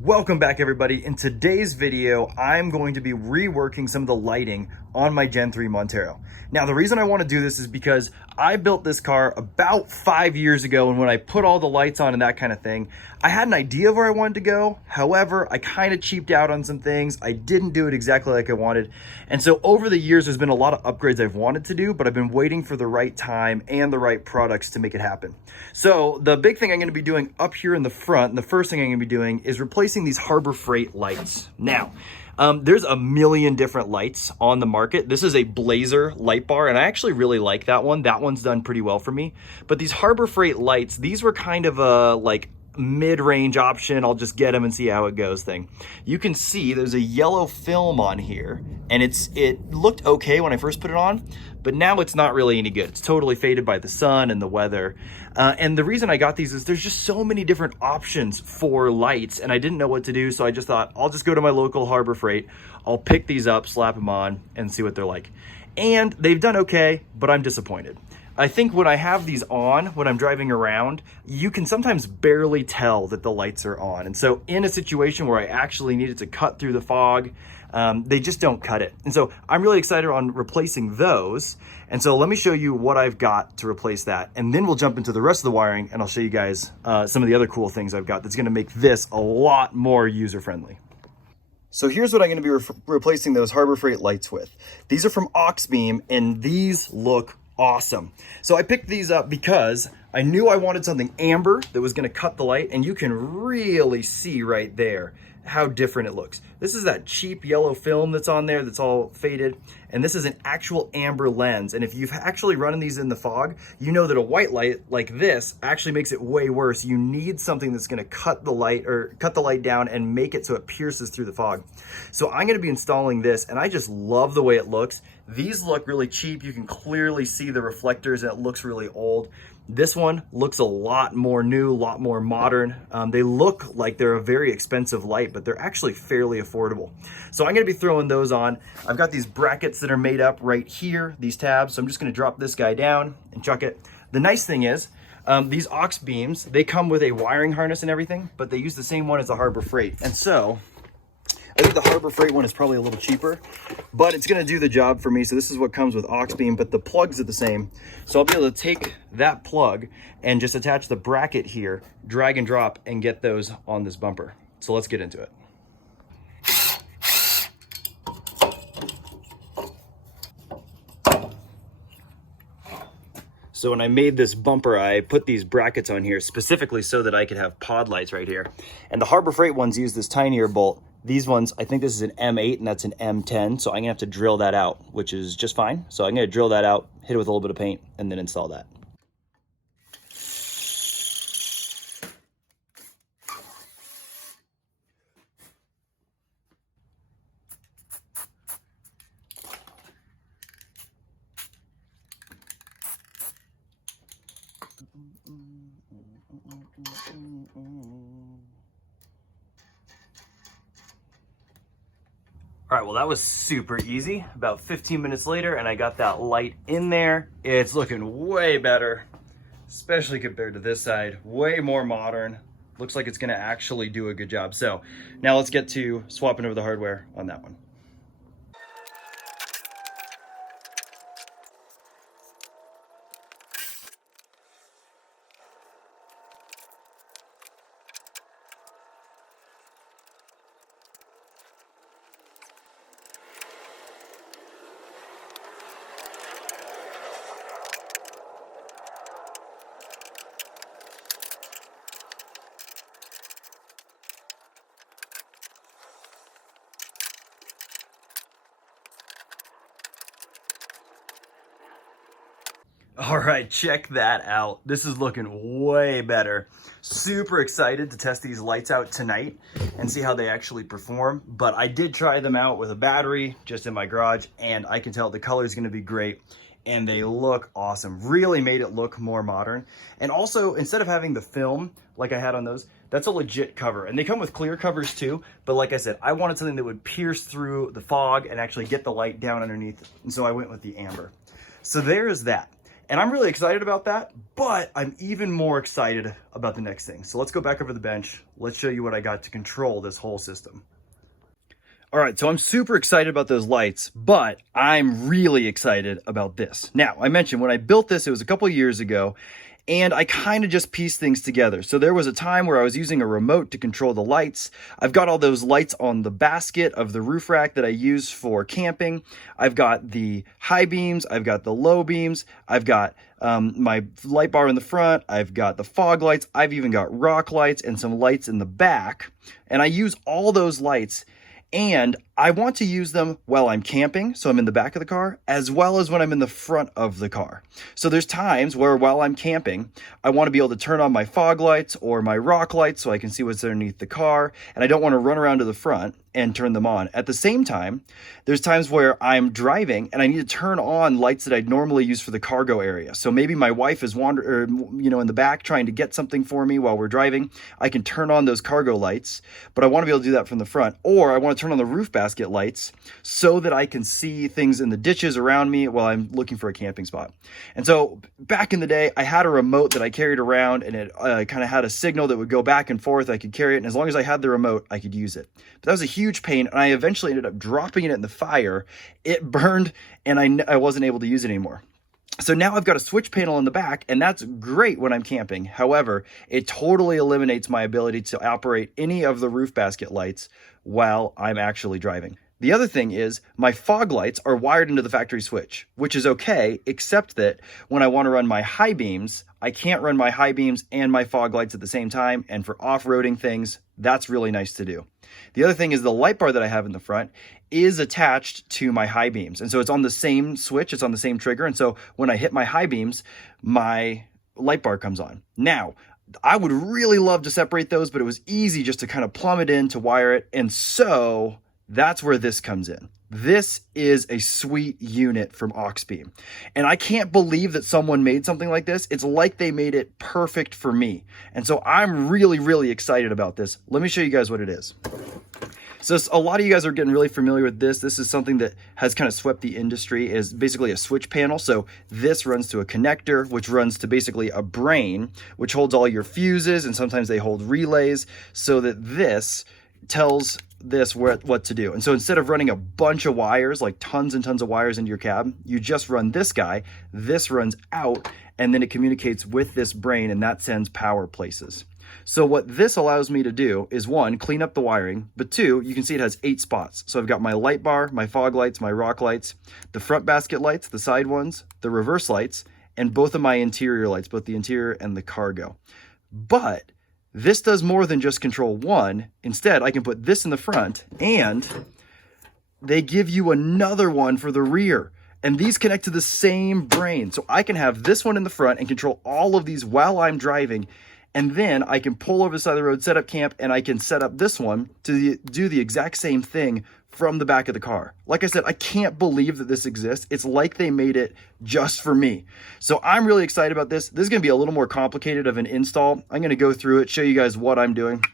Welcome back, everybody. In today's video, I'm going to be reworking some of the lighting on my Gen 3 Montero. Now, the reason I want to do this is because I built this car about 5 years ago, and when I put all the lights on and that kind of thing, I had an idea of where I wanted to go. However, I kind of cheaped out on some things. I didn't do it exactly like I wanted. And so over the years, there's been a lot of upgrades I've wanted to do, but I've been waiting for the right time and the right products to make it happen. So the big thing I'm going to be doing up here in the front, and the first thing I'm going to be doing is replacing these Harbor Freight lights. Now, there's a million different lights on the market. This is a Blazer light bar, and I actually really like that one. That one's done pretty well for me. But these Harbor Freight lights, these were kind of a like mid-range option. I'll just get them and see how it goes thing. You can see there's a yellow film on here, and it looked okay when I first put it on, but now it's not really any good. It's totally faded by the sun and the weather. And the reason I got these is there's just so many different options for lights, and I didn't know what to do, so I just thought I'll just go to my local Harbor Freight. I'll pick these up, slap them on, and see what they're like. And they've done okay, but I'm disappointed. I think when I have these on, when I'm driving around, you can sometimes barely tell that the lights are on. And so in a situation where I actually needed to cut through the fog, they just don't cut it. And so I'm really excited on replacing those. And so let me show you what I've got to replace that. And then we'll jump into the rest of the wiring, and I'll show you guys some of the other cool things I've got that's gonna make this a lot more user-friendly. So here's what I'm gonna be replacing those Harbor Freight lights with. These are from Auxbeam, and these look awesome. So I picked these up because I knew I wanted something amber that was gonna cut the light, and you can really see right there how different it looks. This is that cheap yellow film that's on there that's all faded, and this is an actual amber lens. And if you've actually run these in the fog, you know that a white light like this actually makes it way worse. You need something that's gonna cut the light down and make it so it pierces through the fog. So I'm gonna be installing this, and I just love the way it looks. These look really cheap. You can clearly see the reflectors, and it looks really old. This one looks a lot more new, a lot more modern. They look like they're a very expensive light, but they're actually fairly affordable. So I'm gonna be throwing those on. I've got these brackets that are made up right here, these tabs. So I'm just gonna drop this guy down and chuck it. The nice thing is, these Auxbeams, they come with a wiring harness and everything, but they use the same one as the Harbor Freight. And so, I think the Harbor Freight one is probably a little cheaper, but it's gonna do the job for me. So this is what comes with Auxbeam, but the plugs are the same. So I'll be able to take that plug and just attach the bracket here, drag and drop, and get those on this bumper. So let's get into it. So when I made this bumper, I put these brackets on here specifically so that I could have pod lights right here. And the Harbor Freight ones use this tinier bolt. These ones, I think this is an M8 and that's an M10. So I'm gonna have to drill that out, which is just fine. So I'm gonna drill that out, hit it with a little bit of paint, and then install that. All right, well, that was super easy. About 15 minutes later, and I got that light in there. It's looking way better, especially compared to this side. Way more modern. Looks like it's gonna actually do a good job. So now let's get to swapping over the hardware on that one. All right, check that out. This is looking way better. Super excited to test these lights out tonight and see how they actually perform. But I did try them out with a battery just in my garage, and I can tell the color is gonna be great, and they look awesome. Really made it look more modern. And also, instead of having the film like I had on those, that's a legit cover. And they come with clear covers too, but like I said, I wanted something that would pierce through the fog and actually get the light down underneath, and so I went with the amber. So there's that. And I'm really excited about that, but I'm even more excited about the next thing. So let's go back over the bench. Let's show you what I got to control this whole system. All right, so I'm super excited about those lights, but I'm really excited about this. Now, I mentioned when I built this, it was a couple years ago, and I kind of just pieced things together. So there was a time where I was using a remote to control the lights. I've got all those lights on the basket of the roof rack that I use for camping. I've got the high beams, I've got the low beams, I've got my light bar in the front, I've got the fog lights, I've even got rock lights and some lights in the back. And I use all those lights, and I want to use them while I'm camping, so I'm in the back of the car, as well as when I'm in the front of the car. So there's times where while I'm camping, I want to be able to turn on my fog lights or my rock lights so I can see what's underneath the car, and I don't want to run around to the front and turn them on. At the same time, there's times where I'm driving and I need to turn on lights that I'd normally use for the cargo area. So maybe my wife is in the back trying to get something for me while we're driving. I can turn on those cargo lights, but I want to be able to do that from the front. Or I want to turn on the roof basket lights so that I can see things in the ditches around me while I'm looking for a camping spot. And so back in the day, I had a remote that I carried around, and it kind of had a signal that would go back and forth. I could carry it, and as long as I had the remote, I could use it. But that was a huge pain, and I eventually ended up dropping it in the fire. It burned, and I wasn't able to use it anymore. So now I've got a switch panel in the back, and that's great when I'm camping. However, it totally eliminates my ability to operate any of the roof basket lights while I'm actually driving. The other thing is my fog lights are wired into the factory switch, which is okay, except that when I want to run my high beams, I can't run my high beams and my fog lights at the same time. And for off-roading things, that's really nice to do. The other thing is the light bar that I have in the front is attached to my high beams. And so it's on the same switch, it's on the same trigger. And so when I hit my high beams, my light bar comes on. Now, I would really love to separate those, but it was easy just to kind of plumb it in to wire it. And so that's where this comes in. This is a sweet unit from Auxbeam. And I can't believe that someone made something like this. It's like they made it perfect for me. And so I'm really, really excited about this. Let me show you guys what it is. So a lot of you guys are getting really familiar with this. This is something that has kind of swept the industry, is basically a switch panel. So this runs to a connector, which runs to basically a brain, which holds all your fuses, and sometimes they hold relays, so that this tells this what to do. And so instead of running a bunch of wires, like tons and tons of wires into your cab, you just run this guy. This runs out, and then it communicates with this brain, and that sends power places. So what this allows me to do is, one, clean up the wiring, but two, you can see it has 8 spots. So I've got my light bar, my fog lights, my rock lights, the front basket lights, the side ones, the reverse lights, and both of my interior lights, both the interior and the cargo. But this does more than just control one. Instead, I can put this in the front, and they give you another one for the rear. And these connect to the same brain. So I can have this one in the front and control all of these while I'm driving. And then I can pull over the side of the road, set up camp, and I can set up this one to do the exact same thing from the back of the car. Like I said, I can't believe that this exists. It's like they made it just for me. So I'm really excited about this. This is going to be a little more complicated of an install. I'm going to go through it, show you guys what I'm doing.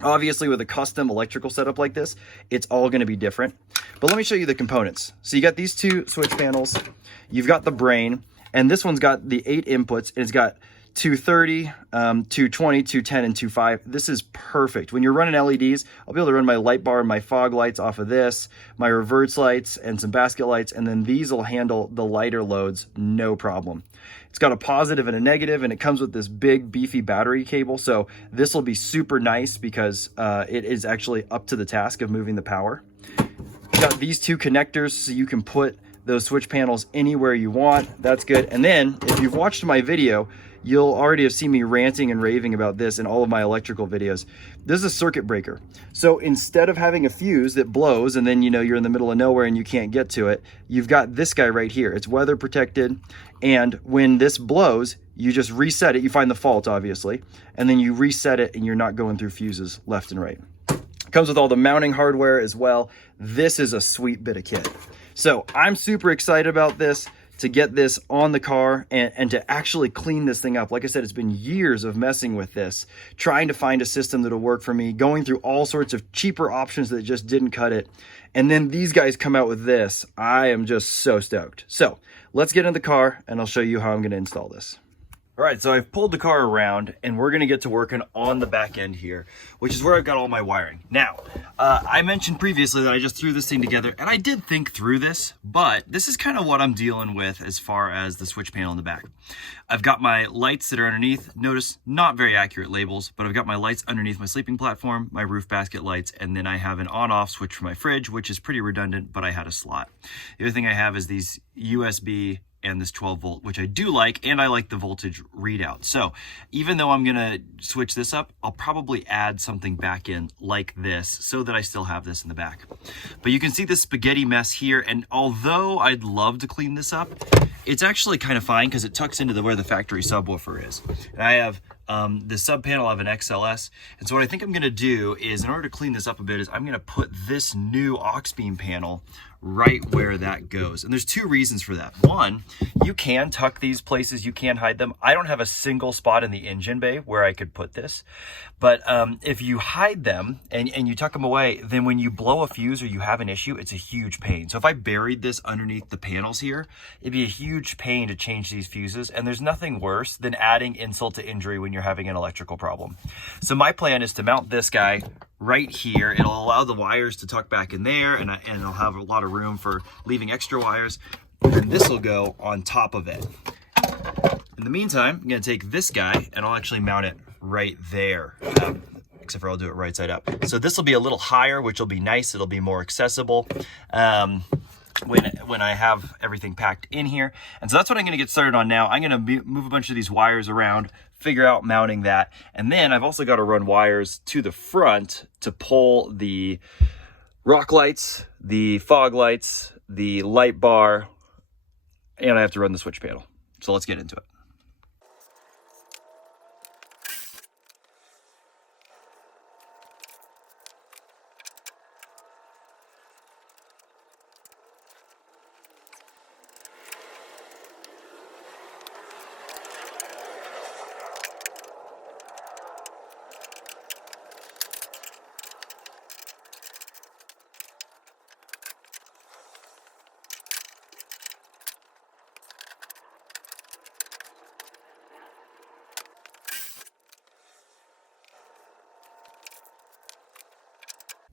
Obviously, with a custom electrical setup like this, it's all going to be different. But let me show you the components. So you got these 2 switch panels. You've got the brain, and this one's got the 8 inputs, and it's got 230, 220, 210, and 25. This is perfect. When you're running LEDs, I'll be able to run my light bar and my fog lights off of this, my reverse lights and some basket lights, and then these will handle the lighter loads no problem. It's got a positive and a negative, and it comes with this big beefy battery cable. So this will be super nice because it is actually up to the task of moving the power. You've got these 2 connectors so you can put those switch panels anywhere you want. That's good. And then if you've watched my video, you'll already have seen me ranting and raving about this in all of my electrical videos. This is a circuit breaker. So instead of having a fuse that blows and then you're in the middle of nowhere and you can't get to it, you've got this guy right here. It's weather protected, and when this blows, you just reset it. You find the fault, obviously, and then you reset it, and you're not going through fuses left and right. It comes with all the mounting hardware as well. This is a sweet bit of kit. So I'm super excited about this. to get this on the car and to actually clean this thing up. Like I said, it's been years of messing with this, trying to find a system that'll work for me, going through all sorts of cheaper options that just didn't cut it. And then these guys come out with this. I am just so stoked. So let's get in the car and I'll show you how I'm going to install this. All right, so I've pulled the car around and we're gonna get to working on the back end here, which is where I've got all my wiring. Now, I mentioned previously that I just threw this thing together, and I did think through this, but this is kind of what I'm dealing with as far as the switch panel in the back. I've got my lights that are underneath. Notice, not very accurate labels, but I've got my lights underneath my sleeping platform, my roof basket lights, and then I have an on-off switch for my fridge, which is pretty redundant, but I had a slot. The other thing I have is these USB and this 12 volt, which I do like, and I like the voltage readout. So even though I'm gonna switch this up, I'll probably add something back in like this so that I still have this in the back. But you can see this spaghetti mess here, and although I'd love to clean this up, it's actually kind of fine because it tucks into where the factory subwoofer is. And I have the sub panel of an XLS. And so what I think I'm gonna do is, in order to clean this up a bit, is I'm gonna put this new Auxbeam panel right where that goes. And there's two reasons for that. One, you can tuck these places, you can hide them. I don't have a single spot in the engine bay where I could put this. But if you hide them and you tuck them away, then when you blow a fuse or you have an issue, it's a huge pain. So if I buried this underneath the panels here, it'd be a huge pain to change these fuses. And there's nothing worse than adding insult to injury when you're having an electrical problem. So my plan is to mount this guy right here. It'll allow the wires to tuck back in there, and I'll have a lot of room for leaving extra wires. And this will go on top of it. In the meantime, I'm gonna take this guy and I'll actually mount it right there. Except for I'll do it right side up. So this will be a little higher, which will be nice. It'll be more accessible when I have everything packed in here. And so that's what I'm gonna get started on now. I'm gonna move a bunch of these wires around, figure out mounting that. And then I've also got to run wires to the front to pull the rock lights, the fog lights, the light bar, and I have to run the switch panel. So let's get into it.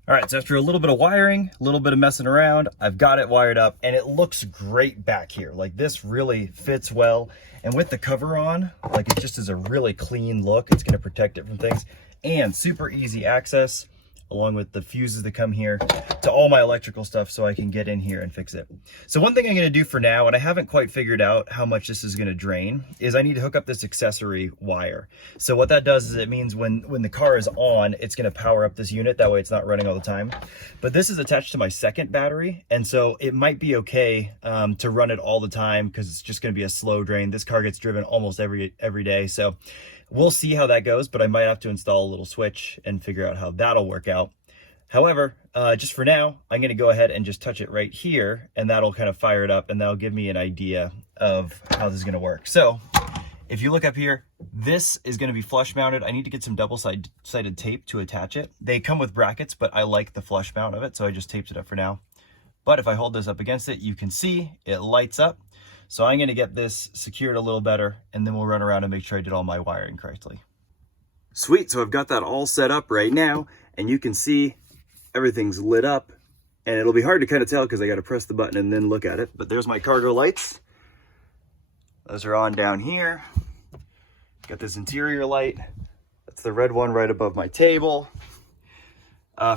All right, so after a little bit of wiring, a little bit of messing around, I've got it wired up and it looks great back here. Like, this really fits well. And with the cover on, like, it just is a really clean look. It's gonna protect it from things, and super easy access, along with the fuses that come here to all my electrical stuff, so I can get in here and fix it. So one thing I'm gonna do for now, and I haven't quite figured out how much this is gonna drain, is I need to hook up this accessory wire. So what that does is it means when the car is on, it's gonna power up this unit, that way it's not running all the time. But this is attached to my second battery, and so it might be okay to run it all the time, because it's just gonna be a slow drain. This car gets driven almost every day, so we'll see how that goes, but I might have to install a little switch and figure out how that'll work out. However, just for now, I'm gonna go ahead and just touch it right here, and that'll kind of fire it up, and that'll give me an idea of how this is gonna work. So if you look up here, this is gonna be flush mounted. I need to get some double-sided tape to attach it. They come with brackets, but I like the flush mount of it, so I just taped it up for now. But if I hold this up against it, you can see it lights up. So I'm gonna get this secured a little better, and then we'll run around and make sure I did all my wiring correctly. Sweet, so I've got that all set up right now, and you can see everything's lit up, and it'll be hard to kind of tell because I got to press the button and then look at it. But there's my cargo lights. Those are on down here. Got this interior light. That's the red one right above my table.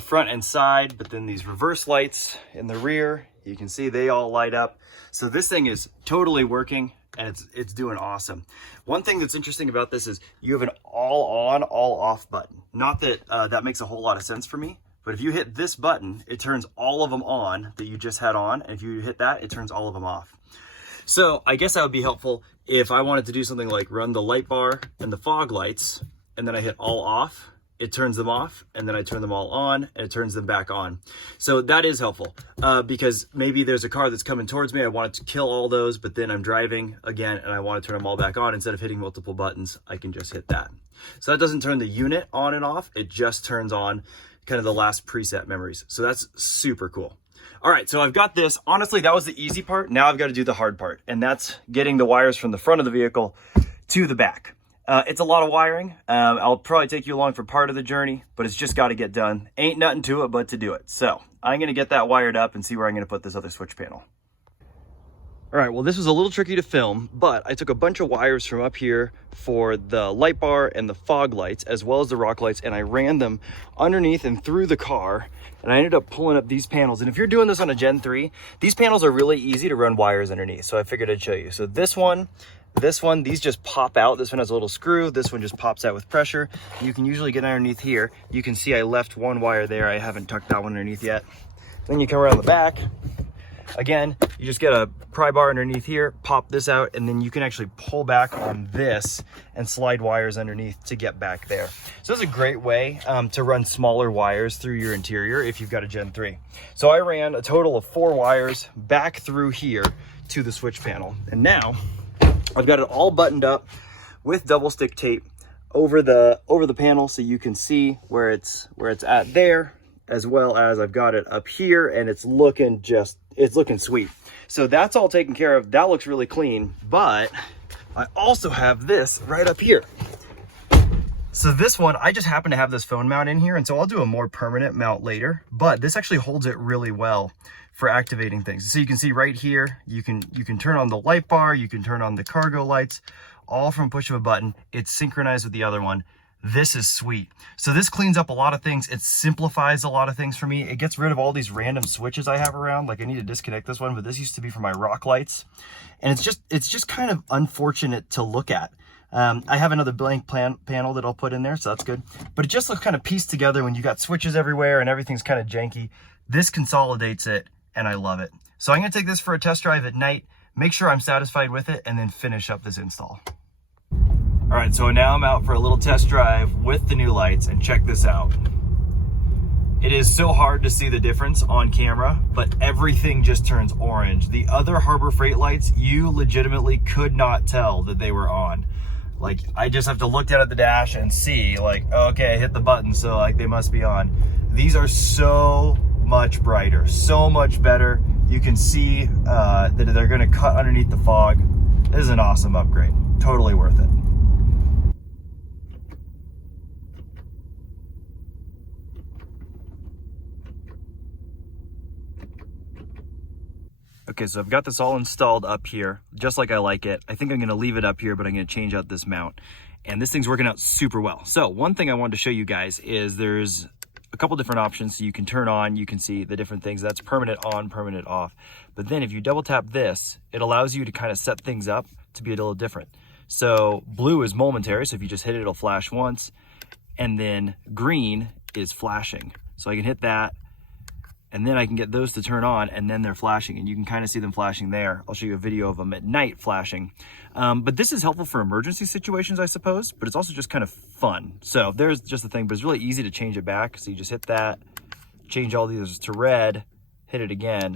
Front and side, but then these reverse lights in the rear, you can see they all light up. So this thing is totally working, and it's doing awesome. One thing that's interesting about this is you have an all on, all off button. Not that that makes a whole lot of sense for me, but if you hit this button, it turns all of them on that you just had on. And if you hit that, it turns all of them off. So I guess that would be helpful if I wanted to do something like run the light bar and the fog lights, and then I hit all off. it turns them off, and then I turn them all on, and it turns them back on. So that is helpful because maybe there's a car that's coming towards me. I want it to kill all those, but then I'm driving again and I want to turn them all back on. Instead of hitting multiple buttons, I can just hit that. So that doesn't turn the unit on and off. It just turns on kind of the last preset memories. So that's super cool. All right, so I've got this. Honestly, that was the easy part. Now I've got to do the hard part, and that's getting the wires from the front of the vehicle to the back. It's a lot of wiring. I'll probably take you along for part of the journey, but it's just got to get done. Ain't nothing to it but to do it. So I'm going to get that wired up and see where I'm going to put this other switch panel. All right, well, this was a little tricky to film, but I took a bunch of wires from up here for the light bar and the fog lights, as well as the rock lights, and I ran them underneath and through the car, and I ended up pulling up these panels. And if you're doing this on a Gen 3, these panels are really easy to run wires underneath, so I figured I'd show you. So this one, these just pop out. This one has a little screw. This one just pops out with pressure. You can usually get underneath here. You can see I left one wire there. I haven't tucked that one underneath yet. Then you come around the back. Again, you just get a pry bar underneath here, pop this out, and then you can actually pull back on this and slide wires underneath to get back there. So it's a great way to run smaller wires through your interior if you've got a Gen 3. So I ran a total of 4 wires back through here to the switch panel. And now I've got it all buttoned up with double stick tape over the panel so you can see where it's at there, as well as I've got it up here, and it's looking sweet. So that's all taken care of. That looks really clean, but I also have this right up here. So this one, I just happen to have this phone mount in here, and so I'll do a more permanent mount later, but this actually holds it really well for activating things. So you can see right here, you can turn on the light bar, you can turn on the cargo lights, all from push of a button. It's synchronized with the other one. This is sweet. So this cleans up a lot of things. It simplifies a lot of things for me. It gets rid of all these random switches I have around. Like I need to disconnect this one, but this used to be for my rock lights. And it's just kind of unfortunate to look at. I have another blank panel that I'll put in there, so that's good. But it just looks kind of pieced together when you got switches everywhere and everything's kind of janky. This consolidates it, and I love it. So I'm gonna take this for a test drive at night, make sure I'm satisfied with it, and then finish up this install. All right, so now I'm out for a little test drive with the new lights, and check this out. It is so hard to see the difference on camera, but everything just turns orange. The other Harbor Freight lights, you legitimately could not tell that they were on. Like, I just have to look down at the dash and see, like, okay, I hit the button, so like they must be on. These are so much brighter, so much better. You can see that they're gonna cut underneath the fog. This is an awesome upgrade, totally worth it. Okay, so I've got this all installed up here, just like I like it. I think I'm gonna leave it up here, but I'm gonna change out this mount. And this thing's working out super well. So one thing I wanted to show you guys is there's a couple different options. So you can turn on, you can see the different things. That's permanent on, permanent off. But then if you double tap this, it allows you to kind of set things up to be a little different. So blue is momentary, so if you just hit it, it'll flash once. And then green is flashing. So I can hit that, and then I can get those to turn on, and then they're flashing, and you can kind of see them flashing there. I'll show you a video of them at night flashing. But this is helpful for emergency situations, I suppose, but it's also just kind of fun. So there's just the thing, but it's really easy to change it back. So you just hit that, change all these to red, hit it again,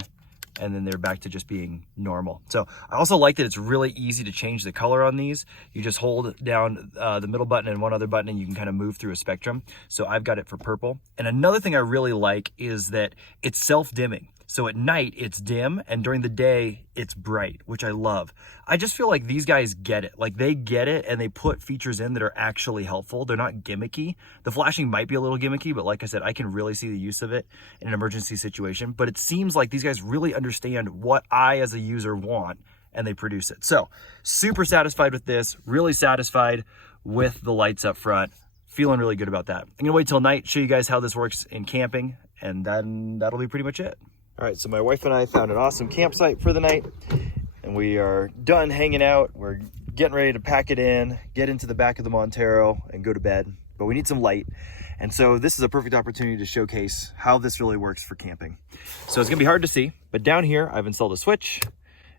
and then they're back to just being normal. So I also like that it's really easy to change the color on these. You just hold down the middle button and one other button, and you can kind of move through a spectrum. So I've got it for purple. And another thing I really like is that it's self-dimming. So at night it's dim, and during the day it's bright, which I love. I just feel like these guys get it. Like they get it, and they put features in that are actually helpful. They're not gimmicky. The flashing might be a little gimmicky, but like I said, I can really see the use of it in an emergency situation. But it seems like these guys really understand what I as a user want, and they produce it. So super satisfied with this, really satisfied with the lights up front. Feeling really good about that. I'm gonna wait till night, show you guys how this works in camping, and then that'll be pretty much it. All right, so my wife and I found an awesome campsite for the night, and we are done hanging out. We're getting ready to pack it in, get into the back of the Montero, and go to bed. But we need some light, and so this is a perfect opportunity to showcase how this really works for camping. So it's gonna be hard to see, but down here I've installed a switch,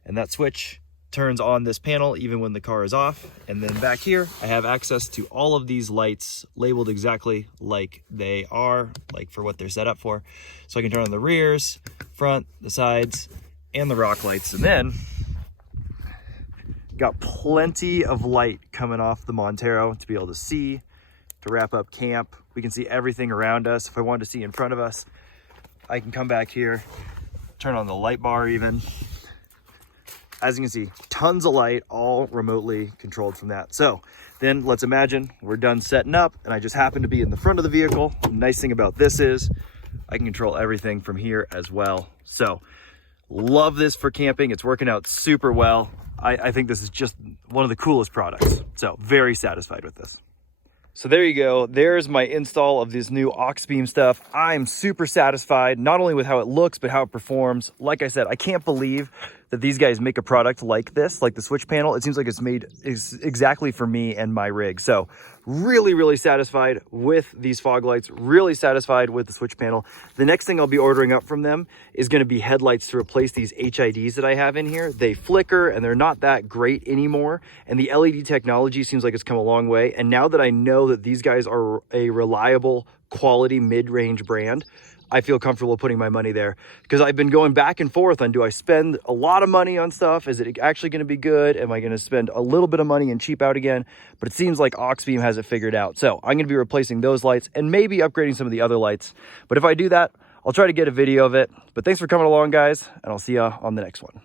and that switch turns on this panel even when the car is off. And then back here, I have access to all of these lights labeled exactly like they are, like for what they're set up for. So I can turn on the rears, front, the sides, and the rock lights. And then got plenty of light coming off the Montero to be able to see, to wrap up camp. We can see everything around us. If I wanted to see in front of us, I can come back here, turn on the light bar even. As you can see, tons of light, all remotely controlled from that. So then let's imagine we're done setting up and I just happen to be in the front of the vehicle. The nice thing about this is I can control everything from here as well. So love this for camping. It's working out super well. I think this is just one of the coolest products. So very satisfied with this. So there you go. There's my install of this new Auxbeam stuff. I'm super satisfied, not only with how it looks, but how it performs. Like I said, I can't believe that these guys make a product like this, like the switch panel. It seems like it's made exactly for me and my rig. So really, really satisfied with these fog lights, really satisfied with the switch panel. The next thing I'll be ordering up from them is going to be headlights to replace these HIDs that I have in here. They flicker and they're not that great anymore. And the LED technology seems like it's come a long way. And now that I know that these guys are a reliable, quality, mid-range brand, I feel comfortable putting my money there, because I've been going back and forth on, do I spend a lot of money on stuff? Is it actually going to be good? Am I going to spend a little bit of money and cheap out again? But it seems like Auxbeam has it figured out. So I'm going to be replacing those lights and maybe upgrading some of the other lights. But if I do that, I'll try to get a video of it. But thanks for coming along, guys, and I'll see you on the next one.